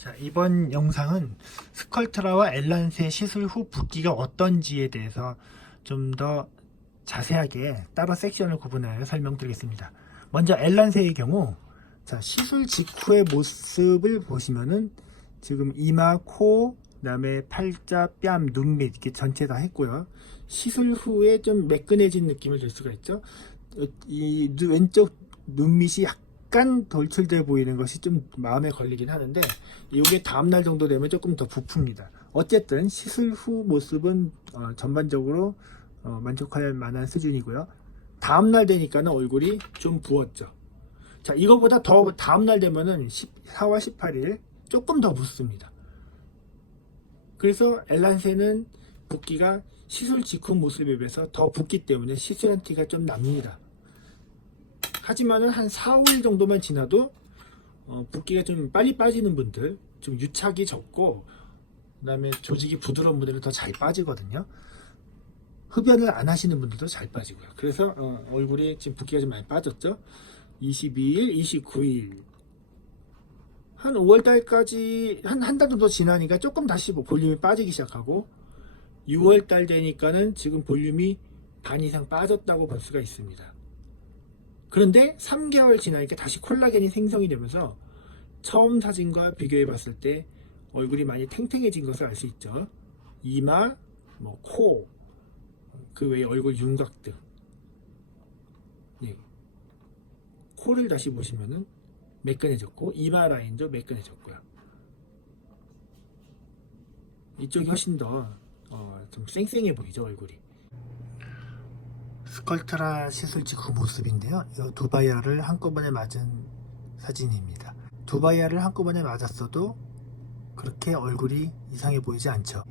자, 이번 영상은 스컬트라와 엘란세 시술 후 붓기가 어떤지에 대해서 좀 더 자세하게 따로 섹션을 구분하여 설명드리겠습니다. 먼저 엘란세의 경우 자, 시술 직후의 모습을 보시면은 지금 이마, 코, 그다음에 팔자, 뺨, 눈 밑 이렇게 전체 다 했고요. 시술 후에 좀 매끈해진 느낌을 줄 수가 있죠. 어, 이 눈- 왼쪽 눈 밑이 약 간 돌출돼 보이는 것이 좀 마음에 걸리긴 하는데 이게 다음날 정도 되면 조금 더 부풉니다. 어쨌든 시술 후 모습은 어, 전반적으로 어, 만족할 만한 수준이고요. 다음날 되니까는 얼굴이 좀 부었죠. 자, 이거보다 더 다음날 되면은 4월 18일 조금 더 붓습니다. 그래서 엘란세는 붓기가 시술 직후 모습에 비해서 더 붓기 때문에 시술한 티가 좀 납니다. 하지만은 한 4, 5일 정도만 지나도 어, 붓기가 좀 빨리 빠지는 분들, 좀 유착이 적고 그다음에 조직이 부드러운 분들은 더 잘 빠지거든요. 흡연을 안 하시는 분들도 잘 빠지고요. 그래서 어, 얼굴이 지금 붓기가 좀 많이 빠졌죠. 22일, 29일 한 5월 달까지 한 한 달 정도 지나니까 조금 다시 뭐 볼륨이 빠지기 시작하고 6월 달 되니까는 지금 볼륨이 반 이상 빠졌다고 볼 수가 있습니다. 그런데 3개월 지나니까 다시 콜라겐이 생성이 되면서 처음 사진과 비교해 봤을 때 얼굴이 많이 탱탱해진 것을 알 수 있죠. 이마, 뭐 코, 그 외에 얼굴 윤곽 등. 예. 코를 다시 보시면은 매끈해졌고 이마 라인도 매끈해졌고요. 이쪽이 훨씬 더 어, 좀 쌩쌩해 보이죠 얼굴이. 스컬트라 시술 직후 모습인데요. 이 두 바이아를 한꺼번에 맞은 사진입니다. 두 바이아를 한꺼번에 맞았어도 그렇게 얼굴이 이상해 보이지 않죠.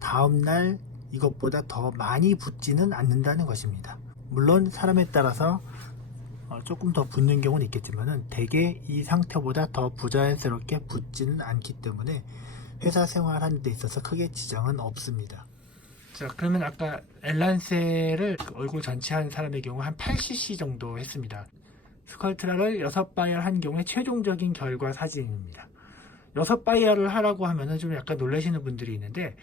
다음날 이것보다 더 많이 붓지는 않는다는 것입니다. 물론 사람에 따라서 어, 조금 더 붓는 경우는 있겠지만은 대개 이 상태보다 더 부자연스럽게 붓지는 않기 때문에 회사 생활하는 데 있어서 크게 지장은 없습니다. 자, 그러면 아까 엘란세를 그 얼굴 전체 한 사람의 경우 한 8cc 정도 했습니다. 스컬트라를 6바이얼 한 경우에 최종적인 결과 사진입니다. 6바이얼을 하라고 하면은 좀 약간 놀라시는 분들이 있는데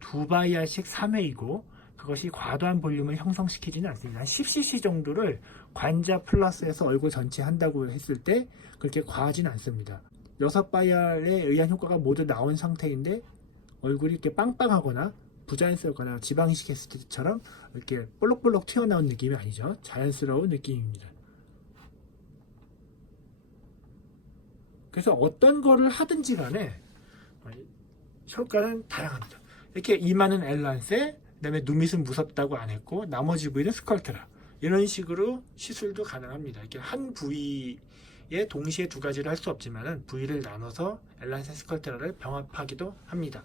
두 바이얼씩 3회이고 그것이 과도한 볼륨을 형성시키지는 않습니다. 한 10cc 정도를 관자 플러스에서 얼굴 전체 한다고 했을 때 그렇게 과하진 않습니다. 6바이얼에 의한 효과가 모두 나온 상태인데 얼굴이 이렇게 빵빵하거나 부자연스럽거나 지방 이식했을 때처럼 이렇게 볼록볼록 튀어나온 느낌이 아니죠. 자연스러운 느낌입니다. 그래서 어떤 거를 하든지 간에 효과는 다양합니다. 이렇게 이마는 엘란세, 그 다음에 눈밑은 무섭다고 안 했고 나머지 부위는 스컬트라 이런 식으로 시술도 가능합니다. 이렇게 한 부위에 동시에 두 가지를 할 수 없지만은 부위를 나눠서 엘란세 스컬트라를 병합하기도 합니다.